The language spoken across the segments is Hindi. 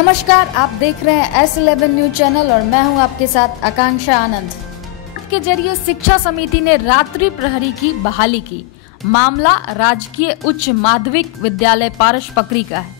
नमस्कार, आप देख रहे हैं S11 न्यूज चैनल और मैं हूं आपके साथ आकांक्षा आनंद। के जरिए शिक्षा समिति ने रात्रि प्रहरी की बहाली की। मामला राजकीय उच्च माध्यमिक विद्यालय पारस पकरी का है।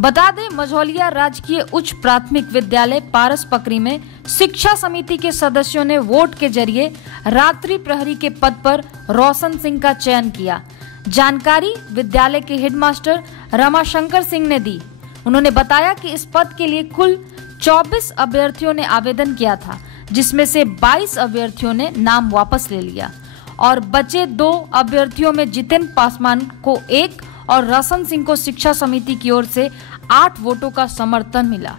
बता दें, मझौलिया राजकीय उच्च प्राथमिक विद्यालय पारस पकरी में शिक्षा समिति के सदस्यों ने वोट के जरिए रात्रि प्रहरी के पद पर रोशन सिंह का चयन किया। जानकारी विद्यालय के हेडमास्टर रमाशंकर सिंह ने दी। उन्होंने बताया कि इस पद के लिए कुल 24 अभ्यर्थियों ने आवेदन किया था, जिसमें से 22 अभ्यर्थियों ने नाम वापस ले लिया और बचे 2 अभ्यर्थियों में जितेंद्र पासवान को 1 और रोशन सिंह को शिक्षा समिति की ओर से 8 वोटों का समर्थन मिला।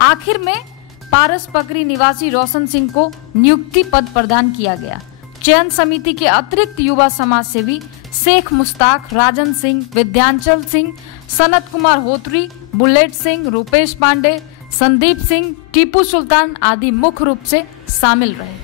आखिर में पारस पकरी निवासी रोशन सिंह को नियुक्ति पद प्रदान किया गया। चयन समिति के अतिरिक्त युवा समाज सेवी शेख मुश्ताक, राजन सिंह, विद्यांचल सिंह, सनत कुमार होत्री, बुलेट सिंह, रूपेश पांडे, संदीप सिंह, टीपू सुल्तान आदि मुख्य रूप से शामिल रहे।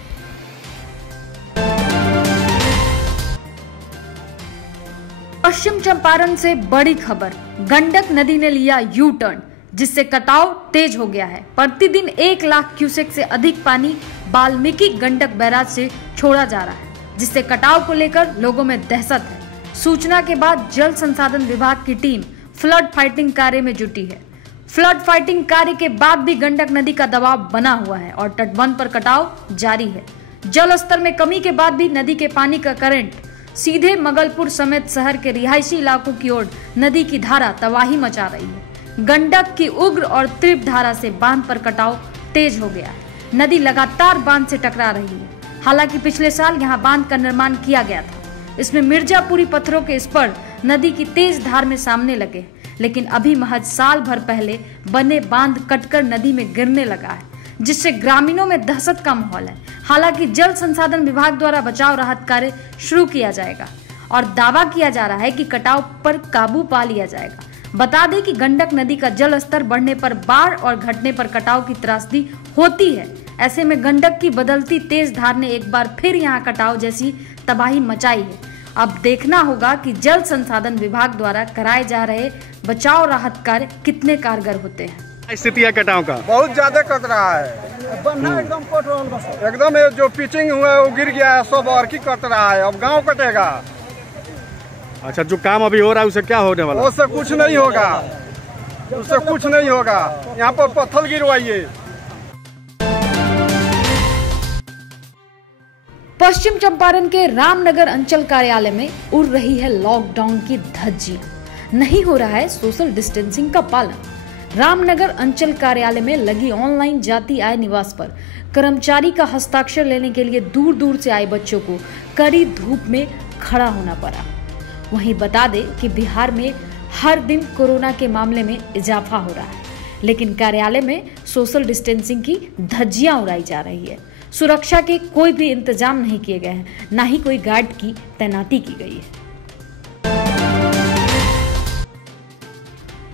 पश्चिम चंपारण से बड़ी खबर, गंडक नदी ने लिया यू टर्न, जिससे कटाव तेज हो गया है। प्रतिदिन 1 लाख क्यूसेक से अधिक पानी वाल्मीकि गंडक बैराज से छोड़ा जा रहा है, जिससे कटाव को लेकर लोगों में दहशत है। सूचना के बाद जल संसाधन विभाग की टीम फ्लड फाइटिंग कार्य में जुटी है। फ्लड फाइटिंग कार्य के बाद भी गंडक नदी का दबाव बना हुआ है और तटबंध पर कटाव जारी है। जल स्तर में कमी के बाद भी नदी के पानी का करंट सीधे मगलपुर समेत शहर के रिहायशी इलाकों की ओर नदी की धारा तबाही मचा रही है। गंडक की उग्र और तीव्र धारा से बांध पर कटाव तेज हो गया है। नदी लगातार बांध से टकरा रही है। हालांकि पिछले साल यहां बांध का निर्माण किया गया था। इसमें मिर्जापुरी पत्थरों के स्पर नदी की तेज धार में सामने लगे, लेकिन अभी महज साल भर पहले बने बांध कटकर नदी में गिरने लगा है, जिससे ग्रामीणों में दहशत का माहौल है। हालांकि जल संसाधन विभाग द्वारा बचाव राहत कार्य शुरू किया जाएगा और दावा किया जा रहा है कि कटाव पर काबू पा लिया जाएगा। बता दें कि गंडक नदी का जल स्तर बढ़ने पर बाढ़ और घटने पर कटाव की त्रासदी होती है। ऐसे में गंडक की बदलती तेज धार ने एक बार फिर यहाँ कटाव जैसी तबाही मचाई है। अब देखना होगा कि जल संसाधन विभाग द्वारा कराए जा रहे बचाव राहत कार्य कितने कारगर होते हैं। स्थिति है कटाव का बहुत ज्यादा कट रहा है। एकदम जो पिचिंग हुआ है वो गिर गया है, सब और की कट रहा है। अब गांव कटेगा। अच्छा, जो काम अभी हो रहा है उससे क्या होने वाला? उससे कुछ नहीं होगा, उससे कुछ नहीं होगा। यहाँ पर पत्थर गिरवाइए। पश्चिम चंपारण के रामनगर अंचल कार्यालय में उड़ रही है लॉकडाउन की धज्जियां। नहीं हो रहा है सोशल डिस्टेंसिंग का पालन। रामनगर अंचल कार्यालय में लगी ऑनलाइन जाति आय निवास पर कर्मचारी का हस्ताक्षर लेने के लिए दूर दूर से आए बच्चों को कड़ी धूप में खड़ा होना पड़ा। वहीं बता दें कि बिहार में हर दिन कोरोना के मामले में इजाफा हो रहा है, लेकिन कार्यालय में सोशल डिस्टेंसिंग की धज्जियां उड़ाई जा रही है। सुरक्षा के कोई भी इंतजाम नहीं किए गए हैं, न ही कोई गार्ड की तैनाती की गई है।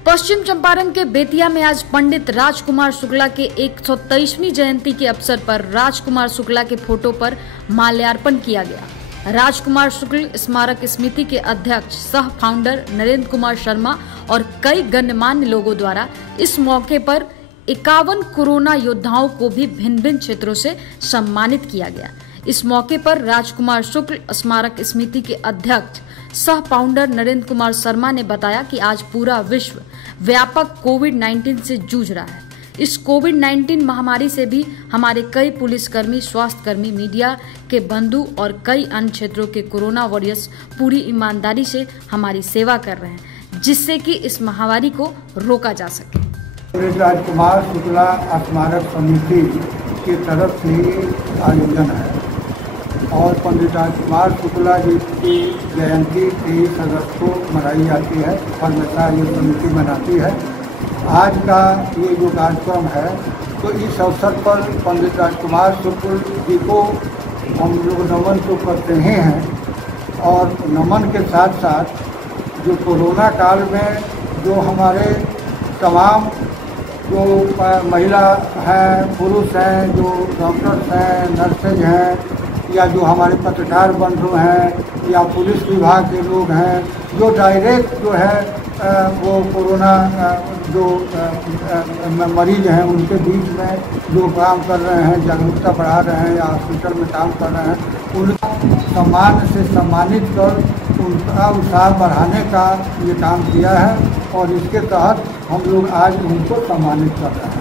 पश्चिम चंपारण के बेतिया में आज पंडित राजकुमार शुक्ला के 123वीं जयंती के अवसर पर राजकुमार शुक्ला के फोटो पर माल्यार्पण किया गया। राजकुमार शुक्ल स्मारक समिति के अध्यक्ष सह फाउंडर नरेंद्र कुमार शर्मा और कई गणमान्य लोगों द्वारा इस मौके पर 51 कोरोना योद्धाओं को भी भिन्न भिन्न क्षेत्रों से सम्मानित किया गया। इस मौके पर राजकुमार शुक्ल स्मारक समिति के अध्यक्ष सह फाउंडर नरेंद्र कुमार शर्मा ने बताया कि आज पूरा विश्व व्यापक कोविड-19 से जूझ रहा है। इस कोविड-19 महामारी से भी हमारे कई पुलिसकर्मी, स्वास्थ्यकर्मी, मीडिया के बंधु और कई अन्य क्षेत्रों के कोरोना वॉरियर्स पूरी ईमानदारी से हमारी सेवा कर रहे हैं, जिससे कि इस महामारी को रोका जा सके। पंडित राजकुमार शुक्ला स्मारक समिति की तरफ से आयोजन है और पंडित राजकुमार शुक्ला जी की जयंती 23 अगस्त को मनाई जाती है। हमेशा ये समिति मनाती है। आज का ये जो कार्यक्रम है, तो इस अवसर पर पंडित राजकुमार शुक्ल जी को हम लोग नमन तो करते हैं और नमन के साथ साथ जो कोरोना काल में जो हमारे तमाम जो महिला हैं, पुरुष हैं, जो डॉक्टर्स हैं, नर्सेज हैं या जो हमारे पत्रकार बंधु हैं या पुलिस विभाग के लोग हैं, जो डायरेक्ट जो है वो कोरोना जो मरीज हैं उनके बीच में जो काम कर रहे हैं, जागरूकता बढ़ा रहे हैं या हॉस्पिटल में काम कर रहे हैं, उनका सम्मान से सम्मानित कर उनका उत्साह बढ़ाने का ये काम किया है और इसके तहत हम लोग आज उनको सम्मानित कर रहे हैं।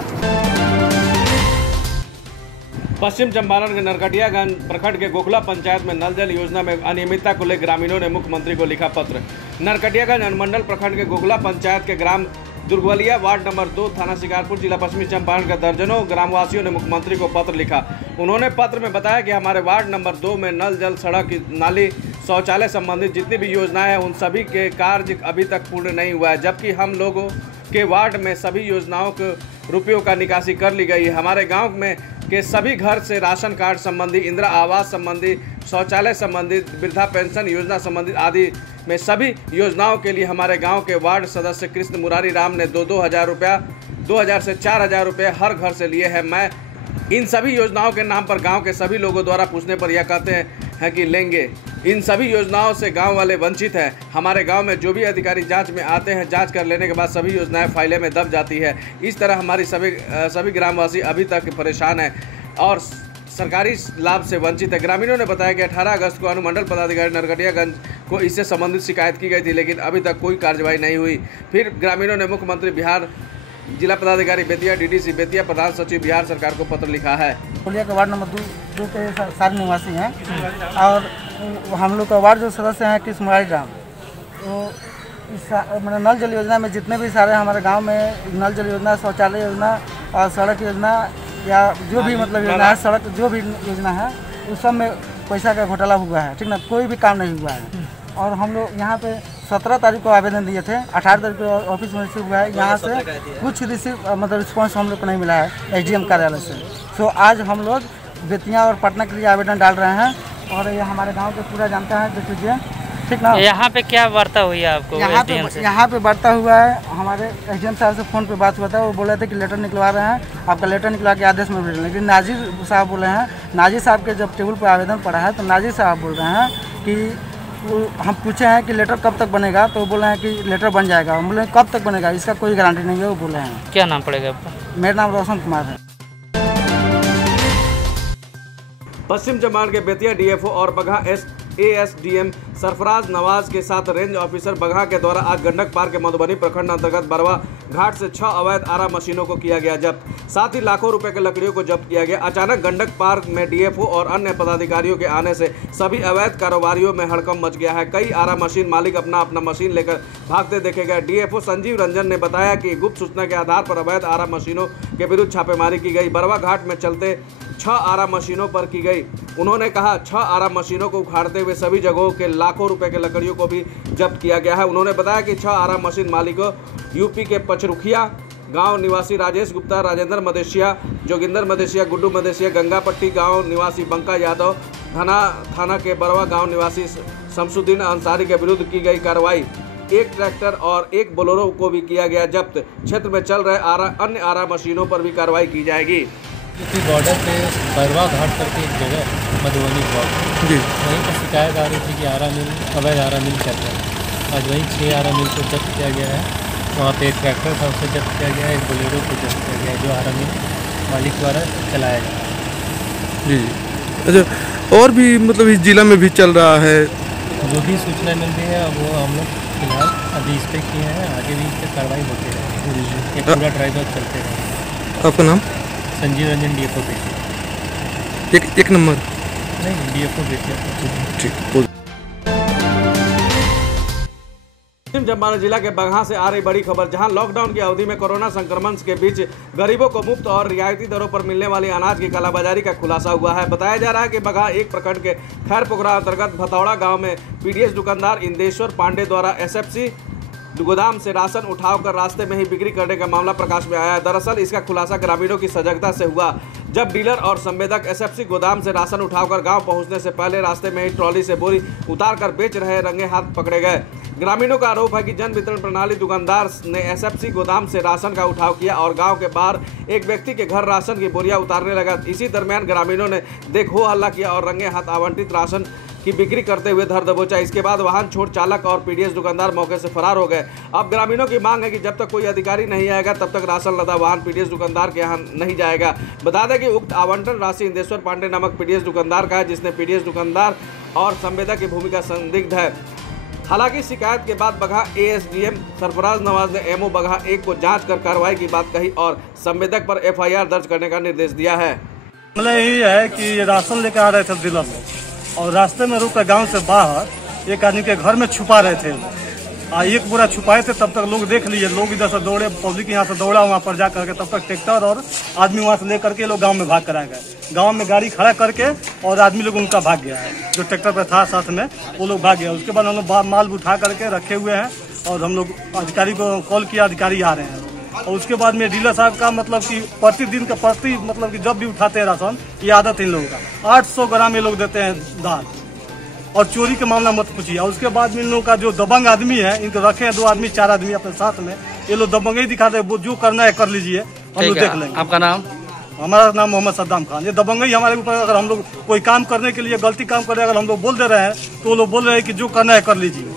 पश्चिम चंपारण के नरकटियागंज प्रखंड के गोखला पंचायत में नल जल योजना में अनियमितता को लेकर ग्रामीणों ने मुख्यमंत्री को लिखा पत्र। नरकटियागंज अनुमंडल प्रखंड के गोखला पंचायत के ग्राम दुर्गवलिया वार्ड नंबर 2 थाना शिकारपुर जिला पश्चिमी चंपारण के दर्जनों ग्रामवासियों ने मुख्यमंत्री को पत्र लिखा। उन्होंने पत्र में बताया कि हमारे वार्ड नंबर 2 में नल जल, सड़क, नाली, शौचालय संबंधित जितनी भी योजनाएं हैं उन सभी के कार्य अभी तक पूर्ण नहीं हुआ है, जबकि हम लोगों के वार्ड में सभी योजनाओं के रुपयों का निकासी कर ली गई है। हमारे गांव में के सभी घर से राशन कार्ड संबंधी, इंदिरा आवास संबंधी, शौचालय संबंधित, वृद्धा पेंशन योजना संबंधित आदि में सभी योजनाओं के लिए हमारे गांव के वार्ड सदस्य कृष्ण मुरारी राम ने 2-2 हज़ार रुपया, 2,000 से 4,000 रुपये हर घर से लिए हैं। मैं इन सभी योजनाओं के नाम पर गांव के सभी लोगों द्वारा पूछने पर यह कहते हैं कि लेंगे। इन सभी योजनाओं से गांव वाले वंचित हैं। हमारे गांव में जो भी अधिकारी जांच में आते हैं, जांच कर लेने के बाद सभी योजनाएं फाइलें में दब जाती है। इस तरह हमारी सभी ग्रामवासी अभी तक परेशान हैं और सरकारी लाभ से वंचित है। ग्रामीणों ने बताया कि 18 अगस्त को अनुमंडल पदाधिकारी नरकटियागंज को इससे संबंधित शिकायत की गई थी, लेकिन अभी तक कोई कार्रवाई नहीं हुई। फिर ग्रामीणों ने मुख्यमंत्री बिहार, जिला पदाधिकारी बेतिया, डीडीसी बेतिया, प्रधान सचिव बिहार सरकार को पत्र लिखा है। गोलिया के वार्ड नंबर 2 के सारे निवासी हैं और हम लोग का वार्ड जो सदस्य हैं कृष्ण मुरारी राम, तो मतलब नल जल योजना में जितने भी सारे हमारे गांव में नल जल योजना, शौचालय योजना और सड़क योजना या जो भी मतलब योजना है, सड़क जो भी योजना है उस सब में पैसा का घोटाला हुआ है, ठीक ना, कोई भी काम नहीं हुआ है। और हम लोग यहाँ पे 17 तारीख को आवेदन दिए थे, 18 तारीख को ऑफिस में रिसीव हुआ है। यहाँ से कुछ मतलब रिस्पॉन्स हम लोग को नहीं मिला है एसडीएम कार्यालय से। तो आज हम लोग बेतिया और पटना के लिए आवेदन डाल रहे हैं और ये हमारे गांव के पूरा जानता है, देख लीजिए, ठीक ना। यहाँ पे क्या वार्ता हुई है आपको? यहाँ पे वार्ता हुआ है, हमारे एसडीएम साहब से फ़ोन पे बात हुआ था। वो बोले थे कि लेटर निकलवा रहे हैं, आपका लेटर निकलवा के आदेश में भेज, लेकिन नाजिर साहब बोले हैं, नाजिर साहब के जब टेबल पर आवेदन पड़ा है तो नाजिर साहब बोल रहे हैं कि हम पूछे हैं कि लेटर कब तक बनेगा, तो वो बोले हैं कि लेटर बन जाएगा। हम बोले कब तक बनेगा, इसका कोई गारंटी नहीं है, वो बोले हैं। क्या नाम पड़ेगा आपका? मेरा नाम रोशन कुमार है। पश्चिम चंपारण के बेतिया डीएफओ और बगहा एएसडीएम सरफराज नवाज के साथ रेंज ऑफिसर बगहा के द्वारा आज गंडक पार के मधुबनी प्रखंड अंतर्गत बरवा घाट से 6 अवैध आरा मशीनों को किया गया जब्त, साथ ही लाखों रुपए के लकड़ियों को जब्त किया गया। अचानक गंडक पार में डीएफओ और अन्य पदाधिकारियों के आने से सभी अवैध कारोबारियों में हड़कंप मच गया है। कई आरा मशीन मालिक अपना मशीन लेकर भागते देखे गए। डीएफओ संजीव रंजन ने बताया कि गुप्त सूचना के आधार पर अवैध आरा मशीनों के विरुद्ध छापेमारी की गई। बरवा घाट में चलते 6 आरा मशीनों पर की गई। उन्होंने कहा 6 आरा मशीनों को उखाड़ते हुए सभी जगहों के लाखों रुपए के लकड़ियों को भी जब्त किया गया है। उन्होंने बताया कि 6 आरा मशीन मालिकों यूपी के पचरुखिया गांव निवासी राजेश गुप्ता, राजेंद्र मदेशिया, जोगिंदर मदेशिया, गुड्डू मदेशिया, गंगापट्टी गांव निवासी बंका यादव, थाना के बरवा गांव निवासी शमसुद्दीन अंसारी के विरुद्ध की गई कार्रवाई। एक ट्रैक्टर और एक बोलेरो को भी किया गया जब्त। क्षेत्र में चल रहे अन्य आरा मशीनों पर भी कार्रवाई की जाएगी। इसी बॉर्डर पे बरवा घाट करके एक जगह मधुबनी ब्लॉक जी, वहीं पर शिकायत आ रही थी कि आरा मिल, अवैध आरा मिल चल रहा है। आज वहीं 6 आरा मिल को जब्त किया गया है। वहाँ पे एक ट्रैक्टर था, उसे जब्त किया गया है, एक बोलेरो को जब्त किया गया है, जो आरा मिल मालिक द्वारा चलाया जा रहा है। जी, अच्छा, और भी मतलब इस जिला में भी चल रहा है? जो भी सूचना मिल रही है वो हम लोग फिलहाल अभी इस पर किए हैं, आगे भी इस पर कार्रवाई होती रहेगी। एक पूरा ड्राइवर चलते रहेंगे। आपका नाम? संजीव रंजन, डीएफओ बेतिया। एक नंबर? नहीं, डीएफओ बेतिया। ठीक। पश्चिम चंपारण जिला के बगहा से आ रही बड़ी खबर, जहां लॉकडाउन की अवधि में कोरोना संक्रमण के बीच गरीबों को मुफ्त और रियायती दरों पर मिलने वाली अनाज की कालाबाजारी का खुलासा हुआ है। बताया जा रहा है कि बगहा एक प्रखंड के खैरपुकरा अंतर्गत भतौड़ा गांव में पीडीएस दुकानदार इंदेश्वर पांडे द्वारा एसएफसी गोदाम से राशन उठाकर रास्ते में ही बिक्री करने का मामला प्रकाश में आया है। दरअसल इसका खुलासा ग्रामीणों की सजगता से हुआ, जब डीलर और संवेदक एसएफसी गोदाम से राशन उठाकर गांव पहुंचने से पहले रास्ते में ही ट्रॉली से बोरी उतारकर बेच रहे रंगे हाथ पकड़े गए। ग्रामीणों का आरोप है कि जन वितरण प्रणाली दुकानदार ने एसएफसी गोदाम से राशन का उठाव किया और गांव के बाहर एक व्यक्ति के घर राशन की बोरियां उतारने लगा। इसी दरमियान ग्रामीणों ने देख हो हल्ला किया और रंगे हाथ आवंटित राशन की बिक्री करते हुए धर दबोचा। इसके बाद वाहन छोड़ चालक और पीडीएस दुकानदार मौके से फरार हो गए। अब ग्रामीणों की मांग है कि जब तक कोई अधिकारी नहीं आएगा तब तक राशन लदा वाहन पीडीएस दुकानदार के यहाँ नहीं जाएगा। बता दें कि उक्त आवंटन राशि इंदेश्वर पांडे नामक पीडीएस दुकानदार का है, जिसने पीडीएस दुकानदार और संवेदक की भूमिका संदिग्ध है। हालांकि शिकायत के बाद बगहा एएसडीएम सरफराज नवाज ने एमओ बगहा 1 को जांच कर कार्रवाई की बात कही और संवेदक पर एफआईआर दर्ज करने का निर्देश दिया है। मामला यही है कि ये राशन लेकर आ रहे थे डीलर लोग और रास्ते में रुक गांव से बाहर एक आदमी के घर में छुपा रहे थे। एक पूरा छुपाए थे, तब तक लोग देख लिए, लोग इधर से दौड़े, पब्लिक यहाँ से दौड़ा वहाँ पर जा करके, तब तक ट्रैक्टर और आदमी वहाँ से लेकर के लोग गांव में भाग कर आ गए। गांव में गाड़ी खड़ा करके और आदमी लोग उनका भाग गया है, जो ट्रैक्टर पर था साथ में, वो लोग भाग गया। उसके बाद हम लोग माल उठा करके रखे हुए हैं और हम लोग अधिकारी को कॉल किया, अधिकारी आ रहे हैं। और उसके बाद में डीलर साहब का मतलब कि प्रतिदिन का मतलब कि जब भी उठाते हैं राशन, ये आदत इन लोगों का 800 ग्राम ये लोग देते हैं दाल, और चोरी का मामला मत पूछिए। और उसके बाद में इन लोगों का जो दबंग आदमी है, इनको रखे हैं 2 आदमी 4 आदमी अपने साथ में, ये लोग दबंग ही दिखाते हैं, जो करना है कर लीजिए, हम लोग देख लेंगे। आपका नाम? हमारा नाम मोहम्मद सद्दाम खान। ये दबंगई हमारे ऊपर, अगर हम लोग कोई काम करने के लिए गलती काम कर रहे हैं, अगर हम लोग बोल दे रहे हैं तो वो लोग बोल रहे हैं कि जो करना है कर लीजिए।